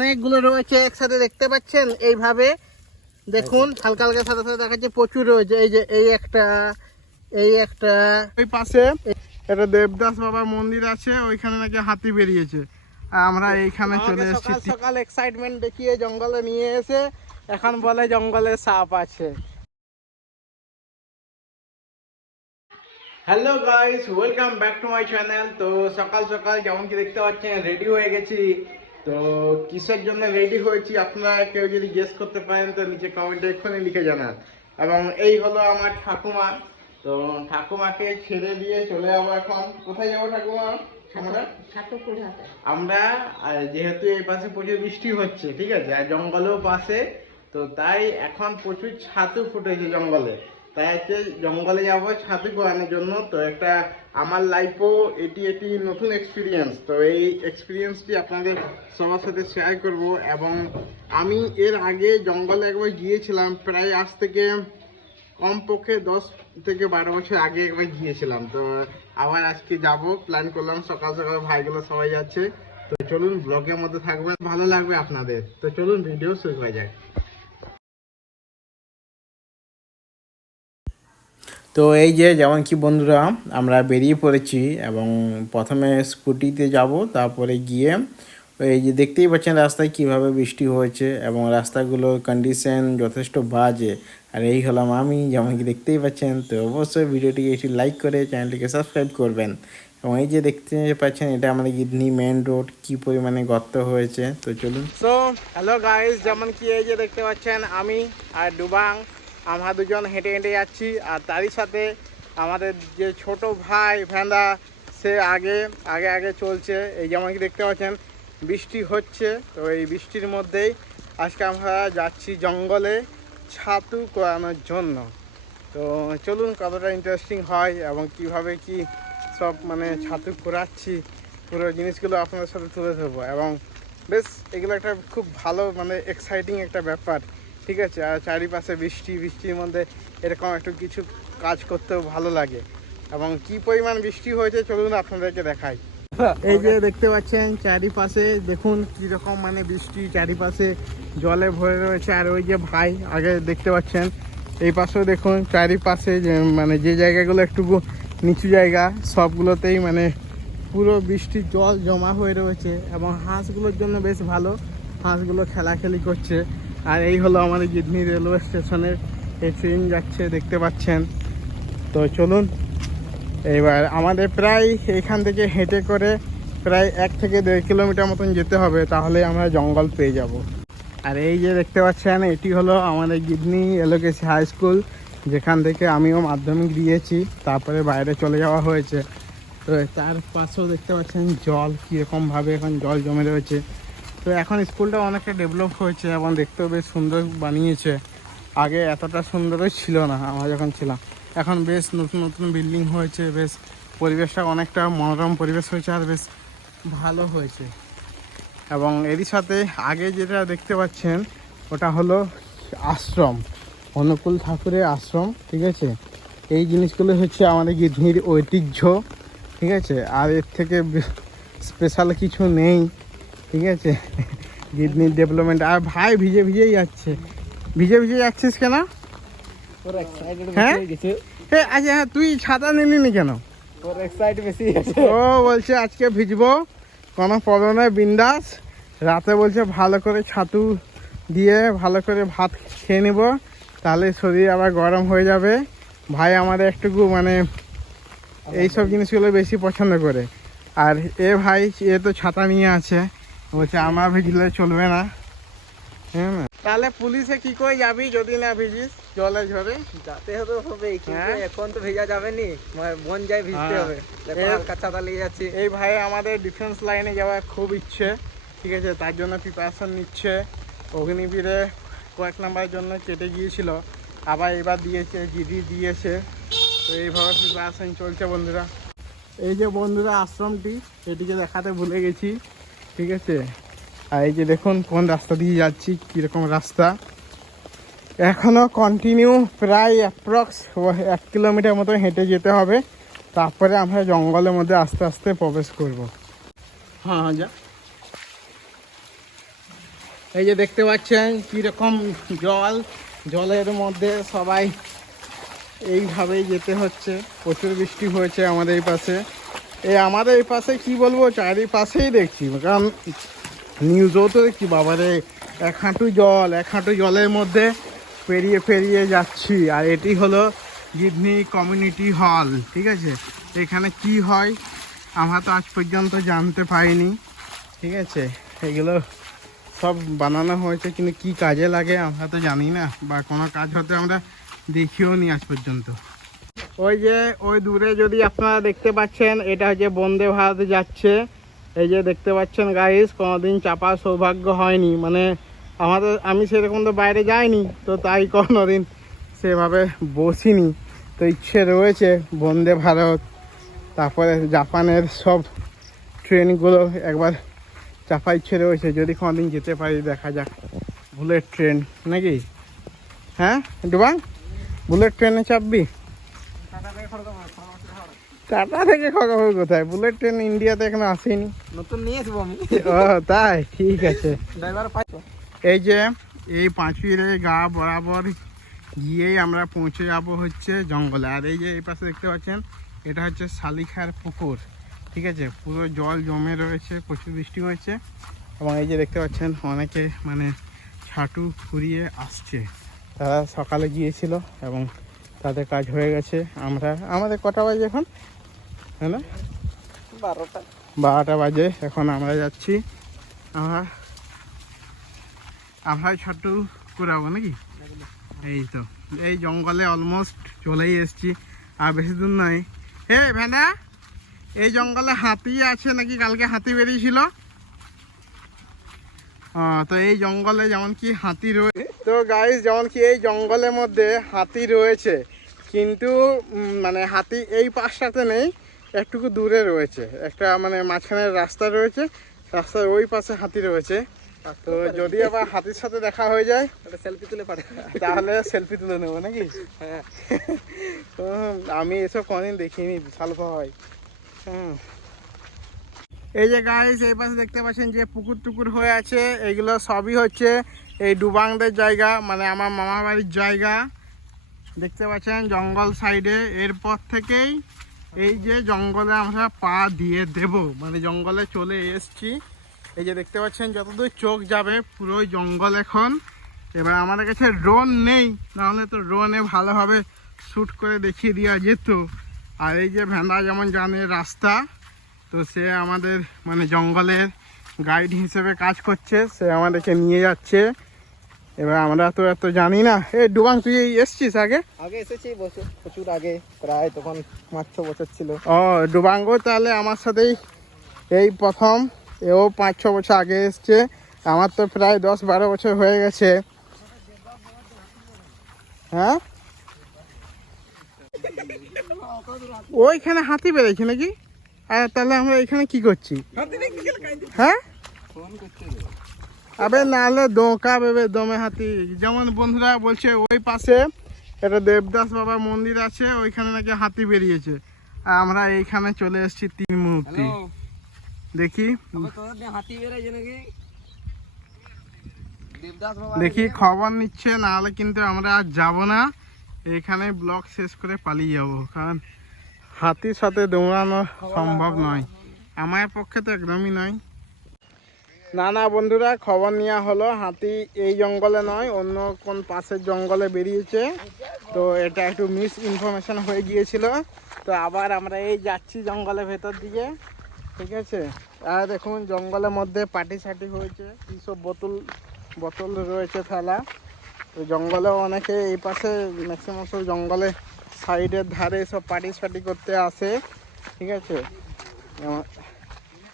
অনেকগুলো রয়েছে একসাথে দেখতে পাচ্ছেন। এইভাবে দেখুন হালকা হালকা সাদা সাদা দেখাচ্ছে প্রচুর রয়েছে। এই যে এই একটা এই একটা। ওই পাশে একটা দেবদাস বাবার মন্দির আছে ওইখানে নাকি হাতি বেরিয়েছে। আমরা এইখানে চলে এসেছি। সকাল সকাল এক্সাইটমেন্ট দেখিয়ে জঙ্গলে নিয়ে এসে এখন বলে জঙ্গলে সাপ আছে। Hello guys welcome back to my channel তো সকাল সকাল যেমন কি দেখতে পাচ্ছেন রেডি হয়ে গেছি। তো কিসের জন্য রেডি হয়েছি আপনারা কেউ যদি গেস করতে পারেন তো নিচে কমেন্টে এক্ষুনি লিখে জানান। এবং এই হলো আমার ঠাকুমা। তো ঠাকুমাকে ছেড়ে দিয়ে চলে যাব এখন। কোথায় যাব ঠাকুমা? আমরা আমরা যেহেতু এই পাশে প্রচুর বৃষ্টি হচ্ছে ঠিক আছে? আর জঙ্গলেও পাশে। তো তাই এখন প্রচুর ছাতু ফুটেছে জঙ্গলে। তাই হচ্ছে জঙ্গলে যাব ছাতু করানোর জন্য। তো একটা আমার লাইফও এটি একটি নতুন এক্সপিরিয়েন্স তো এই এক্সপিরিয়েন্সটি আপনাদের সবার সাথে শেয়ার করব এবং আমি এর আগে জঙ্গলে একবার গিয়েছিলাম, প্রায় আজ থেকে কমপক্ষে দশ থেকে বারো বছর আগে একবার গিয়েছিলাম। তো আবার আজকে যাব প্ল্যান করলাম, সকাল সকাল ভাইগুলো সবাই যাচ্ছে। তো চলুন ব্লগের মধ্যে থাকবেন, ভালো লাগবে আপনাদের। তো চলুন ভিডিও শুরু করা যাক। তো এই যে যেমন কি বন্ধুরা, আমরা বেরিয়ে পড়েছি এবং প্রথমে স্কুটিতে যাব, তারপরে গিয়ে এই যে দেখতেই পাচ্ছেন রাস্তায় কীভাবে বৃষ্টি হয়েছে এবং রাস্তাগুলোর কন্ডিশন যথেষ্ট বাজে। আর এই হলাম আমি, যেমন কি দেখতেই পাচ্ছেন, তো অবশ্যই ভিডিওটিকে একটি লাইক করে চ্যানেলটিকে সাবস্ক্রাইব করবেন। এবং এই যে দেখতে পাচ্ছেন, এটা আমাদের গিদনি মেন রোড কি পরিমাণে গর্ত হয়েছে, তো চলুন। সো হ্যালো গাইস যেমন কি এই যে দেখতে পাচ্ছেন, আমি আর ডুবাং আমরা দুজন হেঁটে হেঁটে যাচ্ছি আর তারই সাথে আমাদের যে ছোট ভাই ভেন্দা সে আগে আগে আগে চলছে। এই যেমন কি দেখতে পাচ্ছেন, বৃষ্টি হচ্ছে, তো এই বৃষ্টির মধ্যেই আজকে আমরা যাচ্ছি জঙ্গলে ছাতু করানোর জন্য। তো চলুন কতটা ইন্টারেস্টিং হয় এবং কীভাবে কি সব মানে ছাতু করাচ্ছি পুরো জিনিসগুলো আপনাদের সাথে তুলে ধরবো। এবং বেশ, এগুলো একটা খুব ভালো মানে এক্সাইটিং একটা ব্যাপার। ঠিক আছে, আর চারিপাশে বৃষ্টি, বৃষ্টির মধ্যে এরকম একটু কিছু কাজ করতেও ভালো লাগে। এবং কি পরিমাণ বৃষ্টি হয়েছে চলুন আপনাদেরকে দেখাই। এই যে দেখতে পাচ্ছেন, চারিপাশে দেখুন কীরকম মানে বৃষ্টি, চারিপাশে জলে ভরে রয়েছে। আর ওই যে ভাই, আগে দেখতে পাচ্ছেন, এই পাশেও দেখুন, চারিপাশে যে মানে যে জায়গাগুলো একটু নিচু জায়গা, সবগুলোতেই মানে পুরো বৃষ্টির জল জমা হয়ে রয়েছে। এবং হাঁসগুলোর জন্য বেশ ভালো। হাঁসগুলো খেলাখেলি করছে। আর এই হলো আমাদের গিদনি রেলওয়ে স্টেশনের এই ট্রেন যাচ্ছে, দেখতে পাচ্ছেন। তো চলুন, এবার আমাদের প্রায় এখান থেকে হেঁটে করে প্রায় এক থেকে দেড় কিলোমিটার মতন যেতে হবে, তাহলে আমরা জঙ্গল পেয়ে যাব। আর এই যে দেখতে পাচ্ছেন, এটি হলো আমাদের গিদনি এলোকেসি হাই স্কুল, যেখান থেকে আমিও মাধ্যমিক দিয়েছি, তারপরে বাইরে চলে যাওয়া হয়েছে। তো তার পাশেও দেখতে পাচ্ছেন, জল কীরকমভাবে এখন জল জমে রয়েছে। তো এখন স্কুলটা অনেকটা ডেভেলপ হয়েছে এবং দেখতেও বেশ সুন্দর বানিয়েছে। আগে এতটা সুন্দরই ছিল না, আমরা যখন ছিলাম। এখন বেশ নতুন নতুন বিল্ডিং হয়েছে, বেশ পরিবেশটা অনেকটা মনোরম পরিবেশ হয়েছে আর বেশ ভালো হয়েছে। এবং এরই সাথে আগে যেটা দেখতে পাচ্ছেন, ওটা হলো আশ্রম, অনুকূল ঠাকুরের আশ্রম, ঠিক আছে? এই জিনিসগুলো হচ্ছে আমাদের গিধনির ঐতিহ্য, ঠিক আছে? আর এর থেকে স্পেশাল কিছু নেই। ঠিক আছে? গিডনির ডেভেলপমেন্ট আর ভাই ভিজে ভিজেই যাচ্ছে। ভিজে ভিজে যাচ্ছিস কেন? হ্যাঁ? আচ্ছা হ্যাঁ তুই ছাতা নিলি নি কেন? ও বলছে আজকে ভিজবো। কোনো প্রবলেম বিন্দাস। রাতে বলছে ভালো করে ছাতু দিয়ে ভালো করে ভাত খেয়ে নেব। তাহলে শরীর আবার গরম হয়ে যাবে। ভাই আমাদের একটুকু মানে এইসব জিনিসগুলো বেশি পছন্দ করে। আর এ ভাই এ তো ছাতা নিয়ে আছে। বলছে আমার ভিজলে চলবে না। হ্যাঁ তাহলে পুলিশে কি করে যাবি যদি না ভিজিস? জলে ঝরে যাতে হতে হবে কিন্তু হ্যাঁ? এখন তো ভেজা যাবে নি। মানে যায় ভিজতে হ্যাঁ। হবে। দেখো হালকা ছাতা নিয়ে যাচ্ছি। এই ভাই আমাদের ডিফেন্স লাইনে যাওয়ার খুব ইচ্ছে ঠিক আছে? তার জন্য প্রিপারেশন নিচ্ছে। অগ্নিবীরে কয়েক নাম্বারের জন্য কেটে গিয়েছিল। আবার এবার দিয়েছে জিডি দিয়েছে। তো এইভাবে প্রিপারেশন চলছে বন্ধুরা। এই যে বন্ধুরা আশ্রমটি এটিকে দেখাতে ভুলে গেছি। ঠিক আছে? আর এই যে দেখুন, কোন রাস্তা দিয়ে যাচ্ছি, কীরকম রাস্তা। এখনও কন্টিনিউ প্রায় অ্যাপ্রক্স এক কিলোমিটার মতো হেঁটে যেতে হবে। তারপরে আমরা জঙ্গলের মধ্যে আস্তে আস্তে প্রবেশ করব। হ্যাঁ হ্যাঁ যা। এই যে দেখতে পাচ্ছেন, কীরকম জল। জলের মধ্যে সবাই এইভাবেই যেতে হচ্ছে। প্রচুর বৃষ্টি হয়েছে আমাদের এই পাশে। এই আমাদের এই পাশে কি বলব চারিপাশেই দেখছি, কারণ নিউজও তো দেখছি, বাবারে, এক হাঁটু জল, এক হাঁটু জলের মধ্যে পেরিয়ে পেরিয়ে যাচ্ছি। আর এটি হলো গিডনি কমিউনিটি হল ঠিক আছে? এখানে কি হয়, আমরা তো আজ পর্যন্ত জানতে পারিনি, ঠিক আছে? এগুলো সব বানানো হয়েছে, কিন্তু কি কাজে লাগে আমরা তো জানি না, বা কোনো কাজ হতে আমরা দেখিও নি আজ পর্যন্ত। ওই যে, ওই দূরে যদি আপনারা দেখতে পাচ্ছেন, এটা হচ্ছে বন্দে ভারত যাচ্ছে। এই যে দেখতে পাচ্ছেন গাইস কোনোদিন চাপার সৌভাগ্য হয়নি। মানে আমাদের, আমি সেরকম তো বাইরে যাইনি, তো তাই কোনোদিন সেভাবে বসিনি। তো ইচ্ছে রয়েছে বন্দে ভারত, তারপরে জাপানের সব ট্রেনগুলো একবার চাপা ইচ্ছে রয়েছে। যদি কোনোদিন যেতে পারি, দেখা যাক। বুলেট ট্রেন, নাকি? হ্যাঁ ডুবাং? বুলেট ট্রেনে চাপবি? টাটা থেকে খবর কোথায়? বুলেট ট্রেন ইন্ডিয়াতে এখনও আসেনি। নতুন নিয়ে আসব আমি। ও তাই? ঠিক আছে। ড্রাইভার পাইছো এই যে এই পাঁচুরে গা বরাবর গিয়েই আমরা পৌঁছে যাব হচ্ছে জঙ্গলে। আর এই যে এই পাশে দেখতে পাচ্ছেন এটা হচ্ছে শালিখার পুকুর। ঠিক আছে? পুরো জল জমে রয়েছে প্রচুর বৃষ্টি হয়েছে। এবং এই যে দেখতে পাচ্ছেন অনেকে মানে ছাটু ফুরিয়ে আসছে। তারা সকালে গিয়েছিল এবং তাদের কাজ হয়ে গেছে আমরা আমাদের কটা বাজে এখন? হ্যাঁ না? বারোটা। বারোটা বাজে এখন আমরা যাচ্ছি। আমরা আমরা ছাটু করাবো নাকি? এই তো এই জঙ্গলে অলমোস্ট চলেই এসছি আর বেশি দূর নাই হে ভেন্দা এই জঙ্গলে হাতি আছে নাকি? কালকে হাতি বেরিয়েছিল। তো এই জঙ্গলে যেমন কি হাতি রয়েছে তো গাইস যেমন কি এই জঙ্গলের মধ্যে হাতি রয়েছে কিন্তু মানে হাতি এই পাশটাতে নেই একটুকু দূরে রয়েছে। একটা মানে মাঝখানের রাস্তা রয়েছে রাস্তার ওই পাশে হাতি রয়েছে। তো যদি আবার হাতির সাথে দেখা হয়ে যায় সেলফি তুলে পাঠা তাহলে সেলফি তুলে নেব নাকি? হ্যাঁ। তো আমি এসব কোনদিন দেখিনি বিশাল ভয়। হুম। এই যে গাইস এই পাশে দেখতে পাচ্ছেন যে পুকুর টুকুর হয়ে আছে এগুলো সবই হচ্ছে এই ডুবাংদের জায়গা মানে আমার মামা বাড়ির জায়গা। দেখতে পাচ্ছেন জঙ্গল সাইডে। এরপর থেকেই এই যে জঙ্গলে আমরা পা দিয়ে দেব। মানে জঙ্গলে চলে এসছি। এই যে দেখতে পাচ্ছেন, যতদূর চোখ যাবে পুরো জঙ্গল এখন। এবার আমাদের কাছে ড্রোন নেই, নাহলে তো ড্রোনে ভালোভাবে শ্যুট করে দেখিয়ে দেওয়া যেত। আর এই যে ভেন্দা যেমন জানে রাস্তা, তো সে আমাদের মানে জঙ্গলের গাইড হিসেবে কাজ করছে। সে আমাদেরকে নিয়ে যাচ্ছে। এবার আমরা তো এত জানি না। এ ডুবাং তুই এই এসছিস আগে? আগে এসেছি বছর প্রচুর আগে প্রায় তখন পাঁচ ছ বছর ছিল। ও ডুবাঙ্গো তাহলে আমার সাথেই এই প্রথম। এও পাঁচ ছ বছর আগে এসছে। আমার তো প্রায় দশ বারো বছর হয়ে গেছে। হ্যাঁ? ওইখানে হাতি বেড়েছে নাকি? আর তাহলে আমরা এখানে কি করছি? হ্যাঁ? আবে নাহলে দোকা বেবে দমে হাতি। যেমন বন্ধুরা বলছে ওই পাশে একটা দেবদাস বাবার মন্দির আছে ওইখানে নাকি হাতি বেরিয়েছে। আর আমরা এইখানে চলে এসেছি তিন মুহূর্তে। দেখি। হাতি বেড়েছে নাকি? দেখি খবর নিচ্ছে নাহলে কিন্তু আমরা আর যাব না। এখানে ব্লক শেষ করে পালিয়ে যাব কারণ হাতির সাথে দৌড়ানো সম্ভব নয়। আমার পক্ষে তো একদমই নয়। না না বন্ধুরা, খবর নেওয়া হলো, হাতি এই জঙ্গলে নয়, অন্য কোন পাশের জঙ্গলে বেরিয়েছে। তো এটা একটু মিস ইনফরমেশন হয়ে গিয়েছিল। তো আবার আমরা এই যাচ্ছি জঙ্গলের ভেতর দিকে, ঠিক আছে? আর দেখুন, জঙ্গলের মধ্যে পাটি সাটি হয়েছে এইসব বোতল বোতল রয়েছে ফেলা তো জঙ্গলেও অনেকে এই পাশে ম্যাক্সিমাম সব জঙ্গলে সাইডের ধারে সব পার্টি সাটি করতে আসে, ঠিক আছে?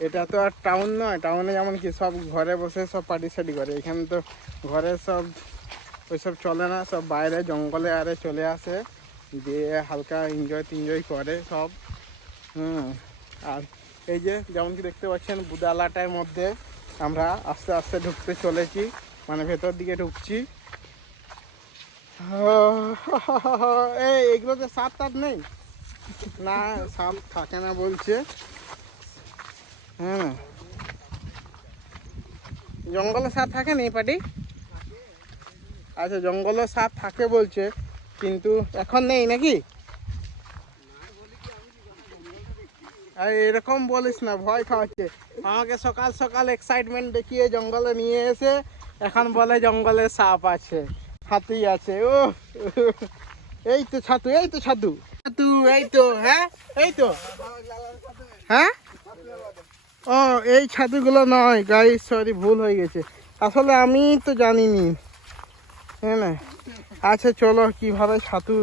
এটা তো আর টাউন নয় টাউনে যেমন কি সব ঘরে বসে সব পার্টি সাটি করে। এখানে তো ঘরে সব, ওইসব চলে না, সব বাইরে জঙ্গলে আরে চলে আসে, দিয়ে হালকা এনজয় টিনজয় করে সব। হুম, আর এই যে যেমন কি দেখতে পাচ্ছেন, বুদালাটার মধ্যে আমরা আস্তে আস্তে ঢুকতে চলেছি মানে ভেতর দিকে ঢুকছি। এই এগুলোতে সাপ টাপ নেই? না, সাপ থাকে না বলছে। হ্যাঁ জঙ্গলে সাপ থাকে নি পাটি আচ্ছা জঙ্গলে সাপ থাকে বলছে, কিন্তু এখন নেই নাকি? আর, এরকম বলিস না, ভয় খাওয়াচ্ছে। আমাকে সকাল সকাল এক্সাইটমেন্ট দেখিয়ে জঙ্গলে নিয়ে এসে এখন বলে জঙ্গলে সাপ আছে হাতি আছে ও এই তো ছাতু, এই তো ছাতু। ছাতু, এই তো হ্যাঁ? এই তো। হ্যাঁ? ও, এই ছাতুগুলো নয় গাই সরি ভুল হয়ে গেছে। আসলে আমি তো জানিনি। হ্যাঁ না? আচ্ছা চলো, কীভাবে ছাতু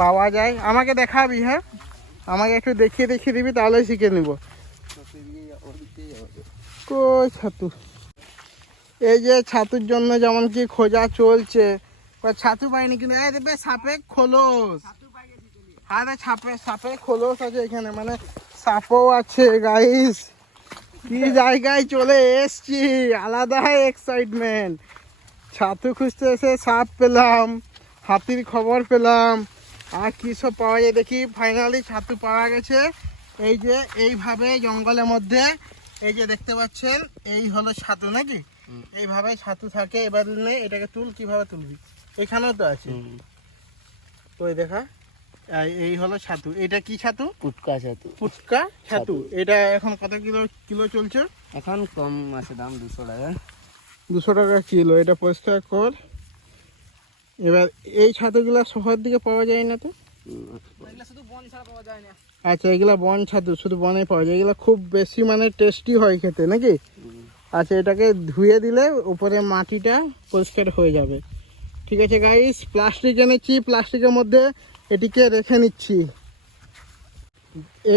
পাওয়া যায়? আমাকে দেখাবি হ্যাঁ? আমাকে একটু দেখিয়ে দেখিয়ে দিবি, তাহলে শিখে নিব। কই ছাতু? এই যে ছাতুর জন্য যেমন কি খোঁজা চলছে। ছাতু পাইনি কিন্তু, এই দেখবে সাপে খোলস। আরে, সাপে সাপে খোলস আছে এখানে মানে সাপও আছে গাইস কি জায়গায় চলে এসছি? আলাদা এক্সাইটমেন্ট ছাতু খুঁজতে এসে সাপ পেলাম হাতির খবর পেলাম। আর কি সব পাওয়া যায় দেখি ফাইনালি ছাতু পাওয়া গেছে। এই যে এইভাবে জঙ্গলের মধ্যে এই যে দেখতে পাচ্ছেন এই হলো ছাতু নাকি? এইভাবে ছাতু থাকে এবার নে এটাকে তুল কীভাবে তুলবি? এখানেও তো আছে। ওই দেখা। এই- হলো ছাতু। এটা কি ছাতু? পুটকা ছাতু। ফুচকা ছাতু। এটা এখন কত কিলো কিলো চলছে? এখন কম আছে দাম দুশো টাকা। দুশো টাকা কিলো। এটা পরিষ্কার কর। এবার এই ছাতুগুলা শহরের দিকে পাওয়া যায় না তো? আচ্ছা এগুলা বন ছাতু শুধু বনে পাওয়া যায়। এগুলা খুব বেশি মানে টেস্টি হয় খেতে নাকি? আচ্ছা এটাকে ধুয়ে দিলে উপরে মাটিটা পরিষ্কার হয়ে যাবে। ঠিক আছে গাইস প্লাস্টিক এনেছি। প্লাস্টিকের মধ্যে এটিকে রেখে নিচ্ছি।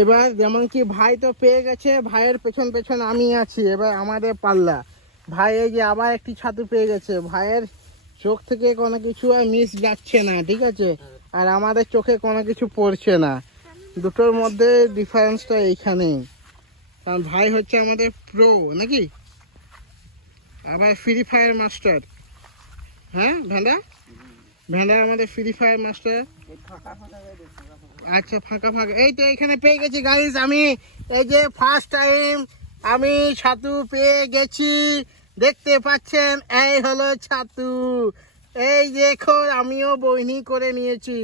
এবার যেমন কি ভাই তো পেয়ে গেছে, ভাইয়ের পেছন পেছন আমি আছি, এবার আমাদের পাল্লা। ভাই, এই যে আবার একটি ছাতু পেয়ে গেছে। ভাইয়ের চোখ থেকে কোনো কিছু আর মিস যাচ্ছে না, ঠিক আছে? আর আমাদের চোখে কোনো কিছু পড়ছে না। দুটোর মধ্যে ডিফারেন্সটা এইখানেই কারণ ভাই হচ্ছে আমাদের প্রো নাকি? আবার ফ্রি ফায়ার মাস্টার হ্যাঁ ভেন্দা ভেন্দা আমাদের ফ্রি ফায়ার মাস্টার আচ্ছা ফাঁকা ফাঁকা। এই তো এখানে পেয়ে গেছি গাইস আমি এই যে ফার্স্ট টাইম আমি ছাতু পেয়ে গেছি। দেখতে পাচ্ছেন এই হলো ছাতু। এই দেখো আমিও বইনি করে নিয়েছি।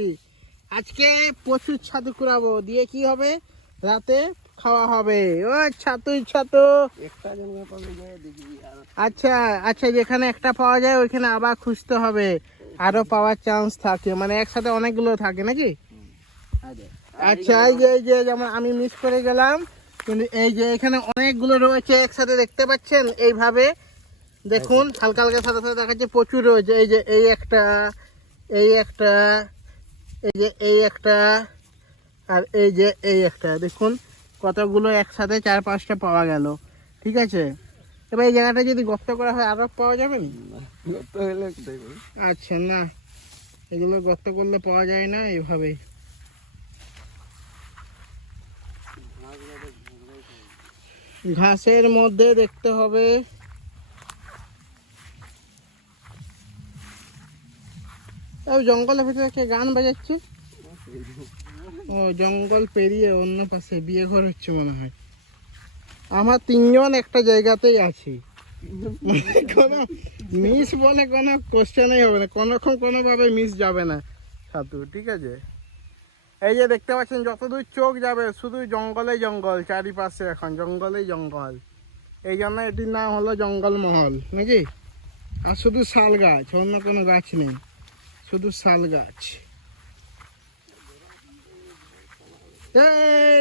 আজকে প্রচুর ছাতু কুড়াবো। দিয়ে কি হবে? রাতে খাওয়া হবে। ও ছাতু। ছাতু আচ্ছা আচ্ছা যেখানে একটা পাওয়া যায় ওইখানে আবার খুঁজতে হবে। আরও পাওয়ার চান্স থাকে। মানে একসাথে অনেকগুলো থাকে নাকি? আচ্ছা এই যে এই যে যেমন আমি মিস করে গেলাম। কিন্তু এই যে এখানে অনেকগুলো রয়েছে একসাথে দেখতে পাচ্ছেন? এইভাবে দেখুন হালকা হালকা সাথে সাথে দেখাচ্ছে প্রচুর রয়েছে। এই যে এই একটা এই একটা এই যে এই একটা আর এই যে এই একটা। দেখুন কতগুলো একসাথে চার পাঁচটা পাওয়া গেল। ঠিক আছে? এবার এই জায়গাটা যদি গর্ত করা হয় আরও পাওয়া যাবে? না গত হলে আচ্ছা না। এগুলো গর্ত করলে পাওয়া যায় না এইভাবেই ঘাসের মধ্যে দেখতে হবে। জঙ্গলের ভিতরে কে গান বাজাচ্ছে? ও জঙ্গল পেরিয়ে অন্য পাশে বিয়ে ঘর হচ্ছে মনে হয়। আমার তিনজন একটা জায়গাতেই আছি। কোনো মিস বলে কোনো কোশ্চেনই হবে না। কোনোক্ষণ কোনোভাবে মিস যাবে না। ছাতু ঠিক আছে? এই যে দেখতে পাচ্ছেন, যতদূর চোখ যাবে শুধু জঙ্গলে জঙ্গল, চারিপাশে এখন জঙ্গলেই জঙ্গল। এই জন্য এটির নাম হলো জঙ্গলমহল, নাকি? আর শুধু শাল গাছ, অন্য কোনো গাছ নেই। শুধু শাল গাছ।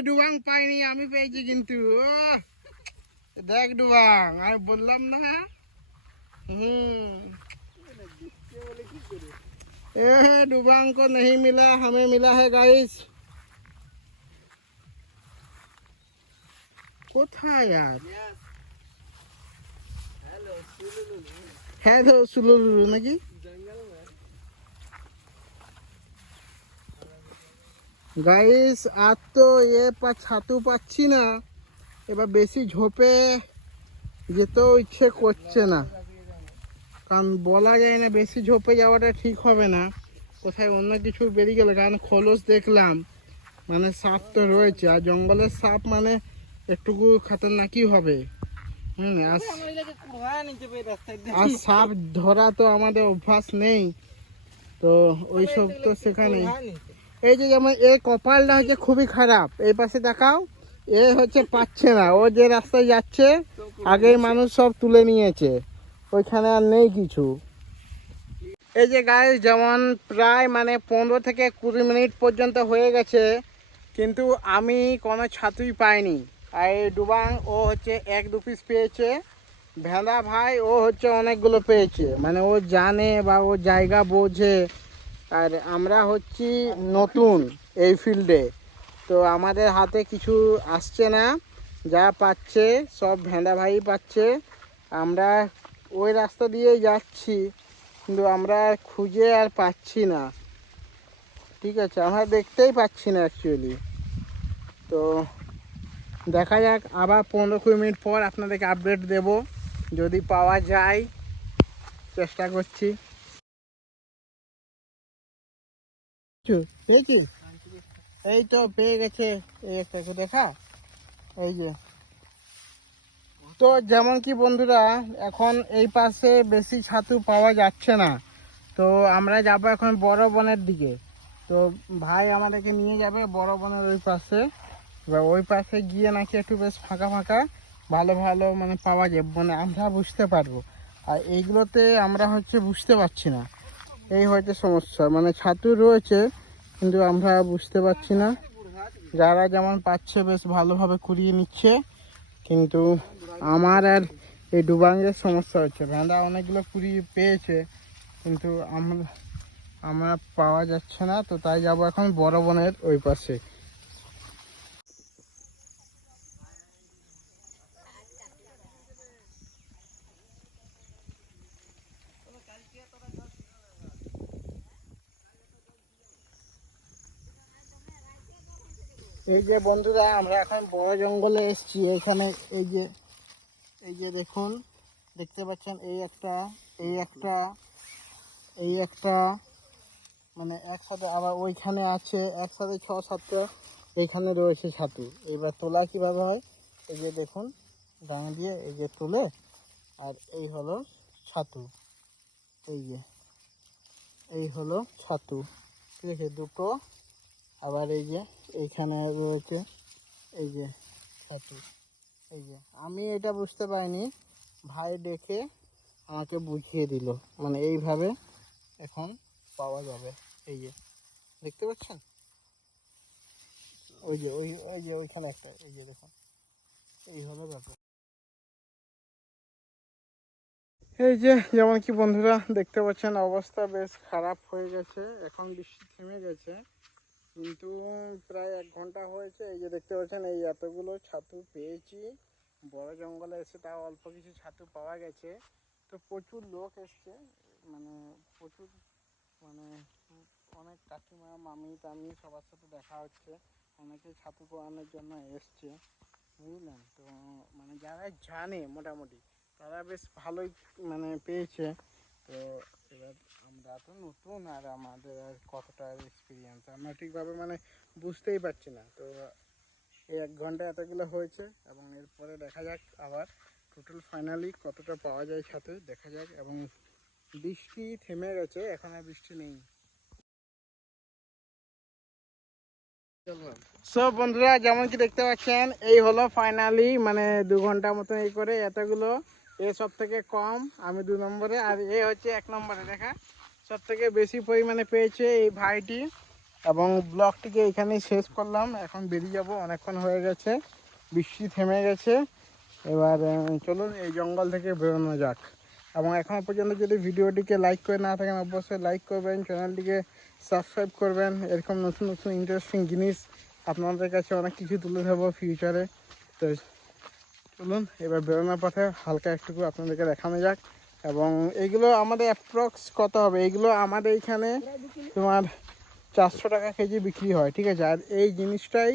ডুবাং পাইনি, আমি পেয়েছি কিন্তু। দেখ ডুবাং আমি বললাম না हम्म ए डुबांग को नहीं मिला हमें मिला है गाइस কোথায় আর হ্যালো সুলুলু নাকি গাইস আর তো এ পা ছাতু পাচ্ছি না এবার বেশি ঝোপে যেতেও ইচ্ছে করছে না। কারণ বলা যায় না বেশি ঝোপে যাওয়াটা ঠিক হবে না। কোথায় অন্য কিছু বেরিয়ে গেলে কারণ খোলস দেখলাম। মানে সাপ তো রয়েছে আর জঙ্গলের সাপ মানে একটুকু খাতারনাকি হবে। হুম আর আর সাপ ধরা তো আমাদের অভ্যাস নেই। তো ওইসব তো সেখানে এই যে যেমন এই কপালটা হচ্ছে খুবই খারাপ। এই পাশে দেখাও। এ হচ্ছে পাচ্ছে না। ও যে রাস্তায় যাচ্ছে, আগেই মানুষ সব তুলে নিয়েছে। ওইখানে আর নেই কিছু। এই যে গায়ে যেমন প্রায় মানে পনেরো থেকে কুড়ি মিনিট পর্যন্ত হয়ে গেছে, কিন্তু আমি কোনো ছাতুই পাইনি। আর এই ডুবাং, ও হচ্ছে এক দু পিস পেয়েছে। ভেদা ভাই, ও হচ্ছে অনেকগুলো পেয়েছে। মানে ও জানে বা ও জায়গা বোঝে। আর আমরা হচ্ছি নতুন এই ফিল্ডে তো আমাদের হাতে কিছু আসছে না, যা পাচ্ছে, সব ভেঁদা ভাই পাচ্ছে। আমরা ওই রাস্তা দিয়েই যাচ্ছি, কিন্তু আমরা খুঁজে আর পাচ্ছি না। ঠিক আছে, আমরা দেখতেই পাচ্ছি না অ্যাকচুয়ালি তো দেখা যাক, আবার পনেরো কুড়ি মিনিট পর আপনাদেরকে আপডেট দেব। যদি পাওয়া যায়, চেষ্টা করছি। পেয়েছি এই তো পেয়ে গেছে। এই একটা দেখা। এই যে। তো যেমন কি বন্ধুরা, এখন এই পাশে বেশি ছাতু পাওয়া যাচ্ছে না। তো আমরা যাব এখন বড় বনের দিকে। তো ভাই আমাদেরকে নিয়ে যাবে বড় বনের ওই পাশে। এবার ওই পাশে গিয়ে নাকি একটু বেশ ফাঁকা ফাঁকা ভালো ভালো মানে পাওয়া যায় মানে আমরা বুঝতে পারব। আর এইগুলোতে আমরা হচ্ছে বুঝতে পারছি না। এই হয়তো সমস্যা। মানে ছাতু রয়েছে কিন্তু আমরা বুঝতে পারছি না। যারা যেমন পাচ্ছে, বেশ ভালোভাবে কুড়িয়ে নিচ্ছে। কিন্তু আমার আর এই ডুবাঙ্গের সমস্যা হচ্ছে। ভেঁদা অনেকগুলো কুড়িয়ে পেয়েছে, কিন্তু আমরা আমরা পাওয়া যাচ্ছে না। তো তাই যাব এখন বড় বনের ওই পাশে। এই যে বন্ধুরা, আমরা এখন বড় জঙ্গলে এসেছি। এখানে এই যে এই যে দেখুন, দেখতে পাচ্ছেন, এই একটা এই একটা এই একটা মানে একসাথে আবার ওইখানে আছে, একসাথে ছ সাতটা, এইখানে রয়েছে ছাতু এইবার তোলা কীভাবে হয়? এই যে দেখুন ডাঙ দিয়ে এই যে তুলে, আর এই হলো ছাতু এই যে, এই হলো ছাতু ঠিক আছে, দুটো আবার এই যে এইখানে রয়েছে এই যে ছাতু এই যে, আমি এটা বুঝতে পারিনি, ভাই দেখে আমাকে বুঝিয়ে দিল। মানে এইভাবে এখন পাওয়া যাবে। এই যে, দেখতে পাচ্ছেন? ওই যে, ওই ওই যে ওইখানে একটা, এই যে দেখুন। এই হলো ব্যাপার। এই যে, যেমন কি বন্ধুরা দেখতে পাচ্ছেন, অবস্থা বেশ খারাপ হয়ে গেছে। এখন বৃষ্টি থেমে গেছে। কিন্তু প্রায় এক ঘণ্টা হয়েছে, এই যে দেখতে পাচ্ছেন, এই এতগুলো ছাতু পেয়েছি। বড় জঙ্গলে এসে তাও অল্প কিছু ছাতু পাওয়া গেছে। তো প্রচুর লোক এসছে মানে প্রচুর মানে অনেক কাকিমা, মামি, টামি সবার সাথে দেখা হচ্ছে। অনেকে ছাতু পোড়ানোর জন্য এসছে, বুঝলেন? তো মানে যারা জানে মোটামুটি, তারা বেশ ভালোই মানে পেয়েছে। তো এবার আমরা তো নতুন আর আমাদের আর কতটা এক্সপিরিয়েন্স আমরা ঠিকভাবে মানে বুঝতেই পারছি না। তো এক ঘণ্টা এতগুলো হয়েছে এবং এরপরে দেখা যাক আবার টোটাল ফাইনালি কতটা পাওয়া যায় সাথে, দেখা যাক এবং বৃষ্টি থেমে গেছে, এখন আর বৃষ্টি নেই। সব বন্ধুরা যেমন কি দেখতে পাচ্ছেন, এই হলো ফাইনালি মানে দু ঘণ্টা মতো এই করে এতগুলো এ সব থেকে কম, আমি দু নম্বরে, আর এ হচ্ছে এক নম্বরে, দেখা। সব থেকে বেশি পরিমাণে পেয়েছে এই ভাইটি, এবং ব্লগটিকে এখানেই শেষ করলাম। এখন বেরিয়ে যাব, অনেকক্ষণ হয়ে গেছে, বৃষ্টি থেমে গেছে। এবার চলুন এই জঙ্গল থেকে বেরোনো যাক। এবং এখনও পর্যন্ত যদি ভিডিওটিকে লাইক করে না থাকেন, অবশ্যই লাইক করবেন চ্যানেলটিকে সাবস্ক্রাইব করবেন। এরকম নতুন নতুন ইন্টারেস্টিং জিনিস আপনাদের কাছে অনেক কিছু তুলে ধরবো ফিউচারে তো চলুন এবার বেরোনোর পথে হালকা একটুকু আপনাদেরকে দেখানো যাক। এবং এইগুলো আমাদের অ্যাপ্রক্স কত হবে? এইগুলো আমাদের এইখানে তোমার চারশো টাকা কেজি বিক্রি হয়, ঠিক আছে? আর এই জিনিসটাই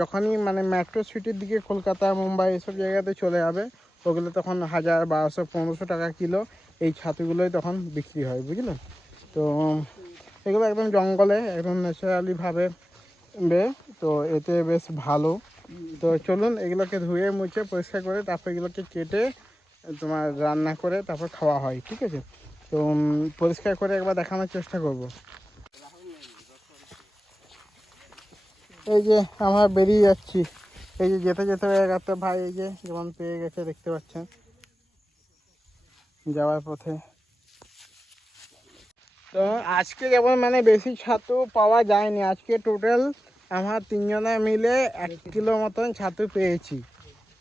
যখনই মানে মেট্রো সিটির দিকে কলকাতা, মুম্বাই এসব জায়গাতে চলে যাবে, ওগুলো তখন হাজার বারোশো, পনেরোশো টাকা কিলো এই ছাতুগুলোই তখন বিক্রি হয় বুঝলেন তো এগুলো একদম জঙ্গলে, একদম ন্যাচারালিভাবে তো এতে বেশ ভালো। তো চলুন, এগুলোকে ধুয়ে, মুছে, পরিষ্কার করে তারপর এগুলোকে কেটে তোমার রান্না করে তারপর খাওয়া হয়, ঠিক আছে? তো পরিষ্কার করে একবার দেখানোর চেষ্টা করব। এই যে আমরা বেরিয়ে যাচ্ছি। এই যে যেতে যেতে একটা ভাই, এই যে যেমন পেয়ে গেছে, দেখতে পাচ্ছেন। যাওয়ার পথে। তো আজকে যেমন মানে বেশি ছাতু পাওয়া যায়নি, আজকে টোটাল আমরা তিনজনে মিলে এক কিলো মতন ছাতু পেয়েছি।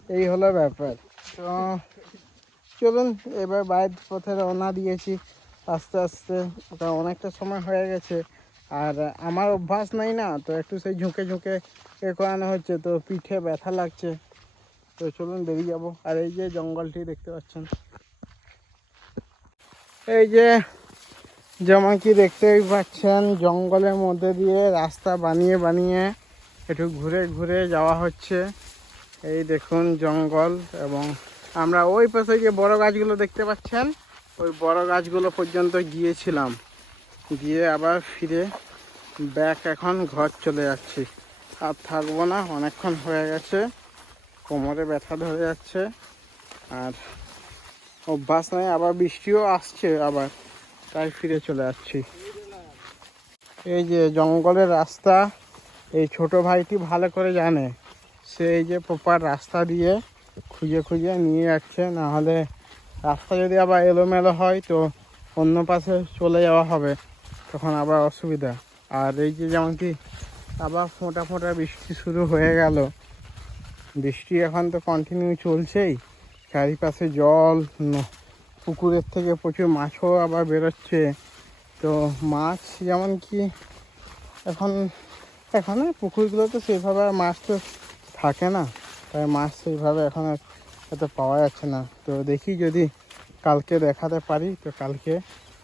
এই হলো ব্যাপার। তো চলুন, এবার বাইরের পথে রওনা দিয়েছি। আস্তে আস্তে ওটা অনেকটা সময় হয়ে গেছে। আর আমার অভ্যাস নাই না, তো একটু সেই ঝুঁকে ঝুঁকে এ করানো হচ্ছে, তো পিঠে ব্যথা লাগছে। তো চলুন, বেরিয়ে যাব। আর এই যে জঙ্গলটি দেখতে পাচ্ছেন। এই যে যেমন কি দেখতেই পাচ্ছেন, জঙ্গলের মধ্যে দিয়ে রাস্তা বানিয়ে বানিয়ে একটু ঘুরে ঘুরে যাওয়া হচ্ছে। এই দেখুন জঙ্গল এবং আমরা ওই পাশে যে বড় গাছগুলো দেখতে পাচ্ছেন, ওই বড় গাছগুলো পর্যন্ত গিয়েছিলাম। গিয়ে আবার ফিরে ব্যাক এখন ঘর চলে যাচ্ছি। আর থাকব না, অনেকক্ষণ হয়ে গেছে, কোমরে ব্যথা ধরে যাচ্ছে। আর অভ্যাস নেই, আবার বৃষ্টিও আসছে আবার। তাই ফিরে চলে যাচ্ছি এই যে জঙ্গলের রাস্তা, এই ছোট ভাইটি ভালো করে জানে, সে এই যে প্রপার রাস্তা দিয়ে খুঁজে খুঁজে নিয়ে যাচ্ছে, না হলে রাস্তা যদি আবার এলোমেলো হয় তো অন্য পাশে চলে যাওয়া হবে, তখন আবার অসুবিধা। আর এই যে যেমন কি আবার ফোঁটা ফোঁটা বৃষ্টি শুরু হয়ে গেল। বৃষ্টি এখন তো কন্টিনিউ চলছেই, চারিপাশে জল পুকুরের থেকে প্রচুর মাছও আবার বেরোচ্ছে। তো মাছ যেমন কি এখন, এখানে পুকুরগুলোতে সেইভাবে আর মাছ তো থাকে না। তাই মাছ সেইভাবে এখন আর এত পাওয়া যাচ্ছে না। তো দেখি যদি কালকে দেখাতে পারি, তো কালকে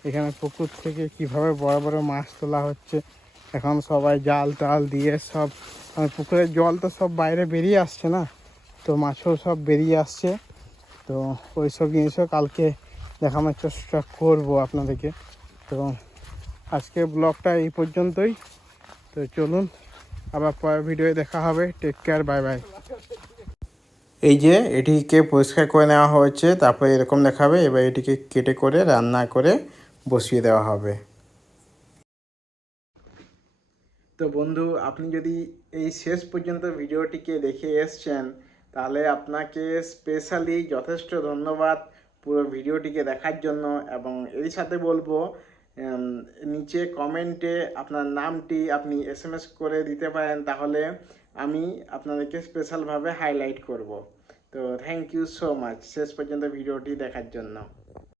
এখানে পুকুর থেকে কীভাবে বড় বড় মাছ তোলা হচ্ছে। এখন সবাই জাল টাল দিয়ে সব মানে পুকুরের জল তো সব বাইরে বেরিয়ে আসছে না। তো মাছও সব বেরিয়ে আসছে। তো ওই সব জিনিসও কালকে দেখানোর চেষ্টা করব আপনাদেরকে। তো আজকে ব্লগটা এই পর্যন্তই। তো চলুন, আবার পরের ভিডিওয়ে দেখা হবে। টেক কেয়ার বাই বাই এই যে, এটিকে পরিষ্কার করে নেওয়া হয়েছে, তারপরে এরকম দেখাবে, এবার এটিকে কেটে করে, রান্না করে বসিয়ে দেওয়া হবে। তো বন্ধু, আপনি যদি এই শেষ পর্যন্ত ভিডিওটিকে দেখে এসছেন, তাহলে আপনাকে স্পেশালি যথেষ্ট ধন্যবাদ। পুরো ভিডিওটিকে দেখার জন্য এবং এর সাথে বলব নিচে কমেন্টে আপনার নামটি আপনি এস করে দিতে পারেন, তাহলে আমি আপনাদেরকে স্পেশালভাবে হাইলাইট করব। তো থ্যাংক ইউ সো মাচ শেষ পর্যন্ত ভিডিওটি দেখার জন্য।